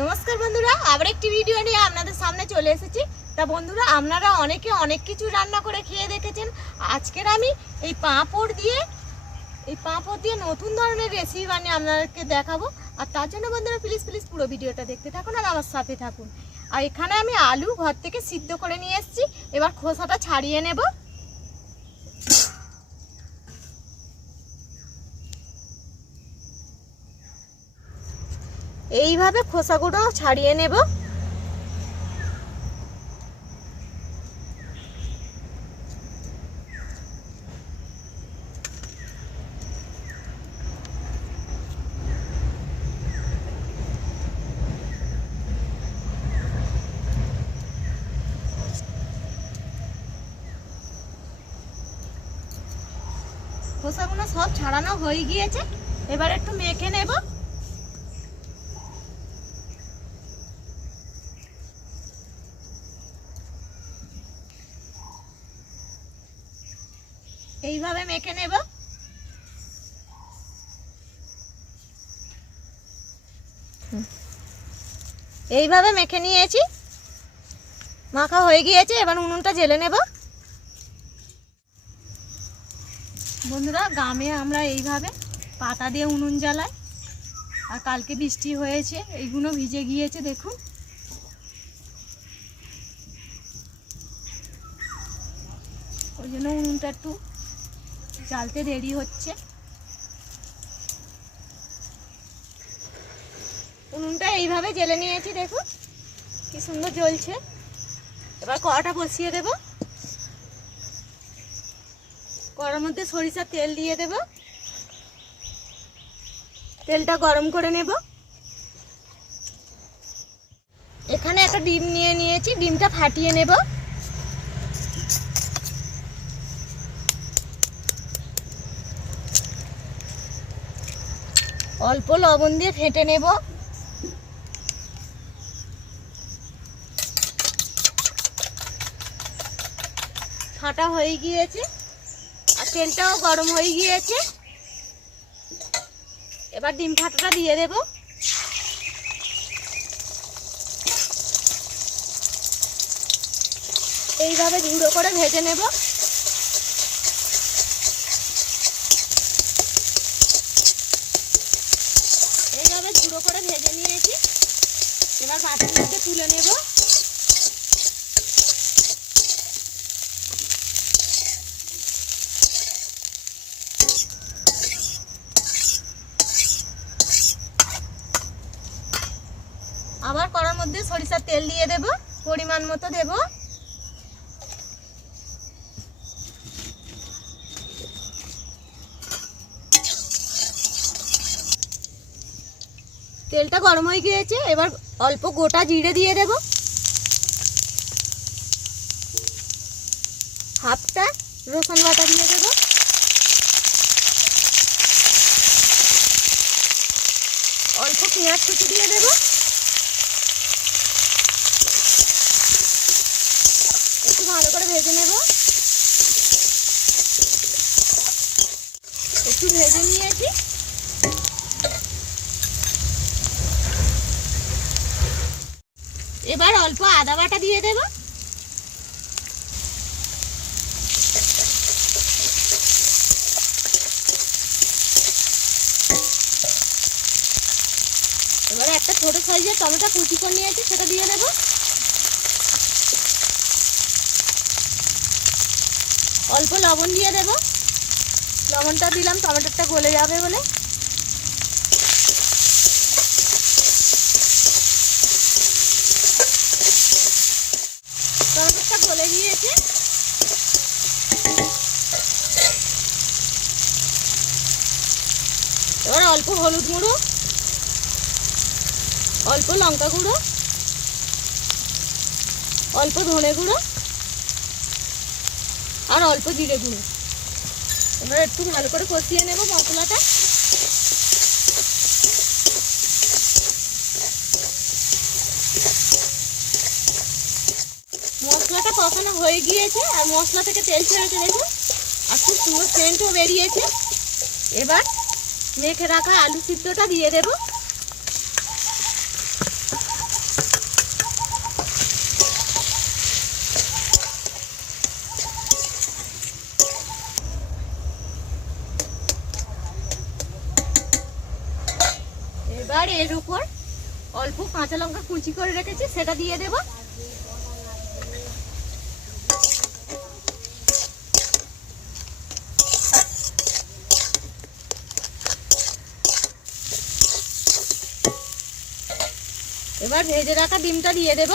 নমস্কার বন্ধুরা, আবার একটি ভিডিও নিয়ে আপনাদের সামনে চলে এসেছি। তা বন্ধুরা, আপনারা অনেকে অনেক কিছু রান্না করে খেয়ে দেখেছেন। আজকের আমি এই পাঁপড় দিয়ে নতুন ধরনের রেসিপি বানিয়ে আপনাদেরকে দেখাবো। আর তার জন্য বন্ধুরা প্লিজ পুরো ভিডিওটা দেখতে থাকুন আর আমার সাথে থাকুন। আর এখানে আমি আলু ঘর থেকে সিদ্ধ করে নিয়ে এসেছি। এবার খোসাটা ছাড়িয়ে নেব। এইভাবে খোসাগুলো ছাড়িয়ে নেব। খোসাগুলো সব ছাড়ানো হয়ে গিয়েছে। এবার একটু মেখে নেব। এইভাবে মেখে নেব। এইভাবে মেখে নিয়েছি, মাখা হয়ে গিয়েছে। এবার উনুনটা জ্বেলে নেব। বন্ধুরা, গ্রামে আমরা এইভাবে পাতা দিয়ে উনুন জ্বালাই। আর কালকে বৃষ্টি হয়েছে, এইগুলো ভিজে গিয়েছে দেখুন। ওই জন্য উনুনটা একটু জ্বালতে দেরি হচ্ছে। উনুনটা এইভাবে জ্বেলে নিয়েছি, দেখুন কি সুন্দর জ্বলছে। এবার কড়াটা বসিয়ে দেব। কড়ার মধ্যে সরিষার তেল দিয়ে দেব। তেলটা গরম করে নেব। এখানে একটা ডিম নিয়ে নিয়েছি, ডিমটা ফাটিয়ে নেব। অল্প লবণ দিয়ে ফেটে নেব। ফাটা হয়ে গিয়েছে আর তেলটাও গরম হয়ে গিয়েছে। এবার ডিম ফাটাটা দিয়ে দেব। এইভাবে গুঁড়ো করে ভেজে নেব। এইভাবে গুঁড়ো করে ভেজে নিয়েছি। এবার বাটির মধ্যে তুলে নেব। আবার কড়ার মধ্যে সরিষার তেল দিয়ে দেব, পরিমাণ মতো দেব। তেলটা গরম হয়ে গিয়েছে। এবার অল্প গোটা জিরে দিয়ে দেব। হাফটা রসুন বাটা দিয়ে দেব। অল্প পেঁয়াজ কুচি দিয়ে দেব। একটু ভালো করে ভেজে নেব। একটু ভেজে নিয়েছি। এবার অল্প আদা বাটা দিয়ে দেব। এবার একটা ছোট সাইজের টমেটো কুচি করে নিয়েছি, সেটা দিয়ে দেব। অল্প লবণ দিয়ে দেব। লবণটা দিলাম টমেটোটা গলে যাবে বলে। টমেটোটা গলে গিয়েছে। এবার অল্প হলুদ গুঁড়ো, অল্প লঙ্কা গুঁড়ো, অল্প ধনে গুঁড়ো আর অল্প জিরে গুঁড়ো। এবার একটু ভালো করে কষিয়ে নেব মশলাটা। মশলাটা কষানো হয়ে গিয়েছে আর মশলা থেকে তেল ছেড়েছে দেখুন। আর খুব সুন্দর সেন্টও বেরিয়েছে। এবার মেখে রাখা আলু সিদ্ধটা দিয়ে দেব। অল্প কাঁচা লঙ্কা কুচি করে রেখেছি, সেটা দিয়ে দেব। এবার ভেজে রাখা ডিমটা দিয়ে দেব।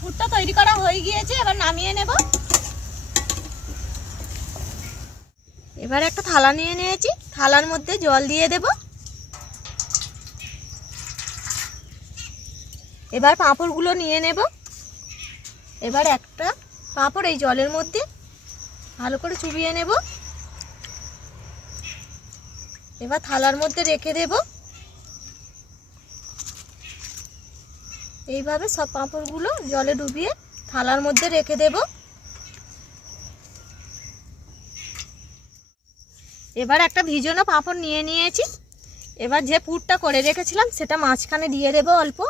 পুরটা তৈরি করা হয়ে গিয়েছে, এবার নামিয়ে নেব। এবার একটা থালা নিয়ে নিয়েছি, থালার মধ্যে জল দিয়ে দেব। এবার পাঁপড়গুলো নিয়ে নেব। এবার একটা পাঁপড় এই জলের মধ্যে ভালো করে চুবিয়ে নেব। এবার থালার মধ্যে রেখে দেব। এইভাবে সব পাঁপড়গুলো জলে ডুবিয়ে থালার মধ্যে রেখে দেব। এবার একটা ভিজানো পাঁপড় নিয়ে নিয়েছি। এবার যে পুরটা করে রেখেছিলাম সেটা মাঝখানে দিয়ে দেব অল্প।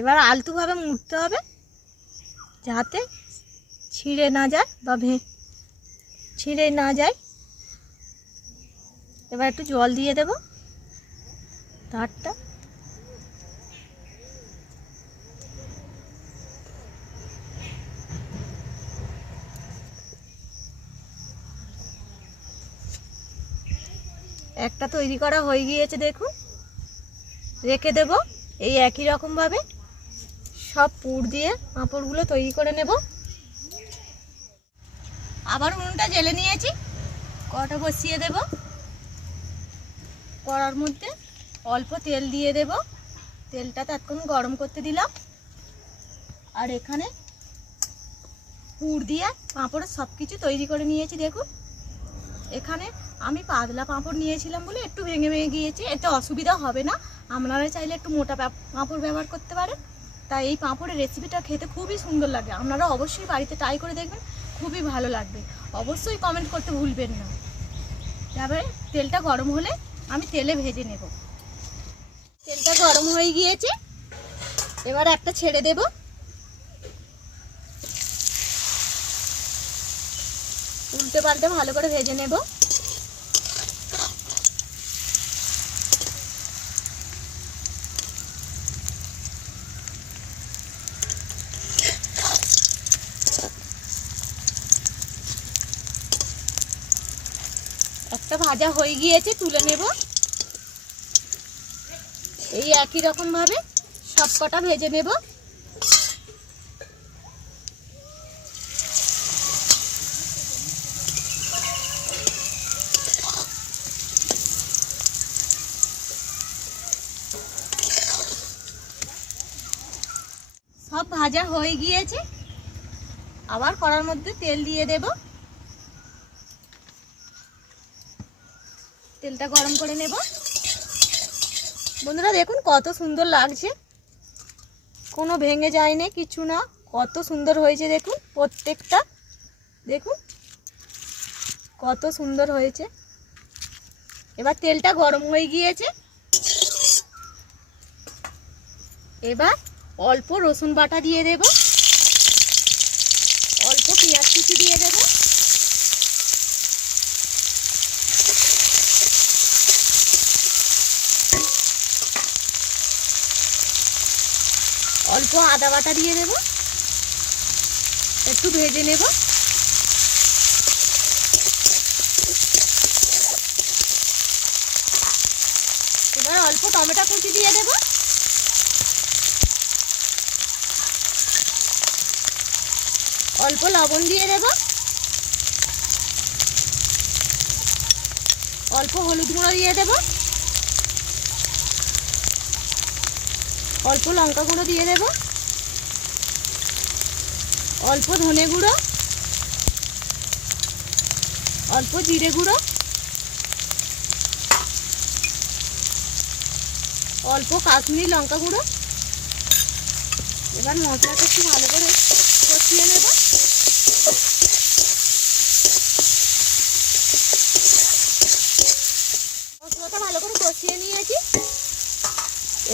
এবার আলতুভাবে মুড়তে হবে যাতে ছিঁড়ে না যায় বা ছিঁড়ে না যায়। এবার একটু জল দিয়ে দেব তারটা। একটা তৈরি করা হয়ে গিয়েছে, দেখুন। রেখে দেব। এই একই রকমভাবে সব পুর দিয়ে পাঁপড়গুলো তৈরি করে নেব। আবার উনুনটা জ্বেলে নিয়েছি, কড়াটা বসিয়ে দেব। কড়ার মধ্যে অল্প তেল দিয়ে দেব। তেলটা ততক্ষণ গরম করতে দিলাম। আর এখানে পুর দিয়ে পাঁপড়ের সব কিছু তৈরি করে নিয়েছি, দেখুন। এখানে আমি পাতলা পাঁপড় নিয়েছিলাম বলে একটু ভেঙে ভেঙে গিয়েছে, এতে অসুবিধা হবে না। আপনারা চাইলে একটু মোটা পাঁপড় ব্যবহার করতে পারেন। তাই এই পাঁপড়ের রেসিপিটা খেতে খুবই সুন্দর লাগে। আপনারা অবশ্যই বাড়িতে ট্রাই করে দেখবেন, খুবই ভালো লাগবে। অবশ্যই কমেন্ট করতে ভুলবেন না। তারপরে তেলটা গরম হলে আমি তেলে ভেজে নেব। তেলটা গরম হয়ে গিয়েছে, এবার একটা ছেড়ে দেব। উল্টে পাল্টে ভালো করে ভেজে নেব। একটা ভাজা হয়ে গিয়েছে, তুলে নেব। এই একই রকম ভাবে সব কটা ভেজে নেব। সব ভাজা হয়ে গিয়েছে, আবার কড়ার মধ্যে তেল দিয়ে দেব। তেলটা গরম করে নেব। বন্ধুরা দেখুন কত সুন্দর লাগছে, কোনো ভেঙে যায়নি, কিছু না। কত সুন্দর হয়েছে দেখুন প্রত্যেকটা, দেখুন কত সুন্দর হয়েছে। এবার তেলটা গরম হয়ে গিয়েছে, এবার অল্প রসুন বাটা দিয়ে দেব, অল্প পেঁয়াজ কুচি দিয়ে দেব, অল্প আদা বাটা দিয়ে দেব। একটু ভেজে নেব। এবার অল্প টমেটো কুচি দিয়ে দেব। অল্প লবণ দিয়ে দেব, অল্প হলুদ গুঁড়ো দিয়ে দেব, অল্প লঙ্কা গুঁড়ো দিয়ে দেব, অল্প ধনে গুঁড়ো, অল্প জিরে গুঁড়ো, অল্প কাশ্মীরি লঙ্কা গুঁড়ো। এবার মশলাটা একটু ভালো করে কষিয়ে নেব।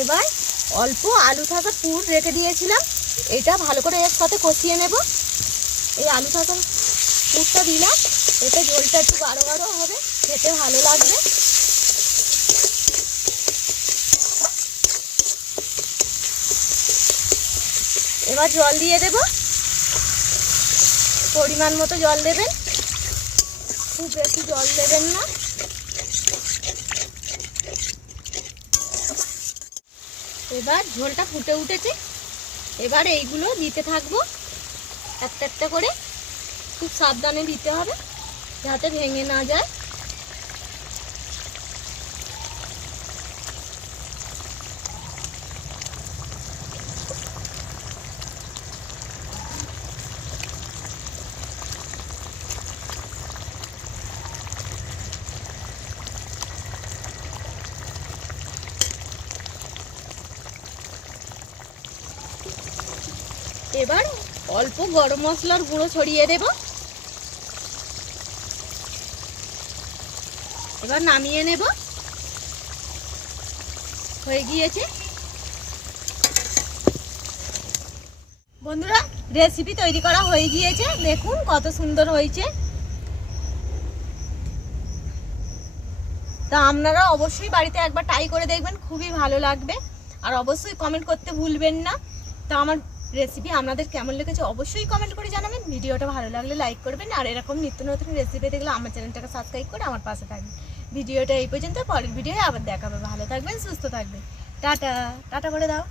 এবার অল্প আলু থাকার পুর রেখে দিয়েছিলাম, এটা ভালো করে এর সাথে কষিয়ে নেব। এই আলু থাকার পুরটা দিলাম, এতে ঝোলটা একটু গাঢ় গাঢ় হবে, খেতে ভালো লাগবে। এবার জল দিয়ে দেব, পরিমাণ মতো জল দেবেন, খুব বেশি জল দেবেন না। এবার ঝোলটা ফুটে উঠেছে, এবার এইগুলো দিতে থাকবো একটা একটা করে। খুব সাবধানে দিতে হবে যাতে ভেঙে না যায়। এবার অল্প গরম মশলার গুঁড়ো ছড়িয়ে দেব। এবার নামিয়ে নেব, হয়ে গিয়েছে। বন্ধুরা রেসিপি তৈরি করা হয়ে গিয়েছে, দেখুন কত সুন্দর হয়েছে। তা আপনারা অবশ্যই বাড়িতে একবার ট্রাই করে দেখবেন, খুবই ভালো লাগবে। আর অবশ্যই কমেন্ট করতে ভুলবেন না। তা আমার রেসিপি আপনাদের কেমন লেগেছে অবশ্যই কমেন্ট করে জানাবেন। ভিডিওটা ভালো লাগলে লাইক করবেন, আর এরকম নিত্য নতুন রেসিপি দেখলে আমার চ্যানেলটাকে সাবস্ক্রাইব করে আমার পাশে থাকবেন। ভিডিওটা এই পর্যন্ত, পরের ভিডিওয়ে আবার দেখাবে। ভালো থাকবেন, সুস্থ থাকবেন। টাটা টাটা করে দাও।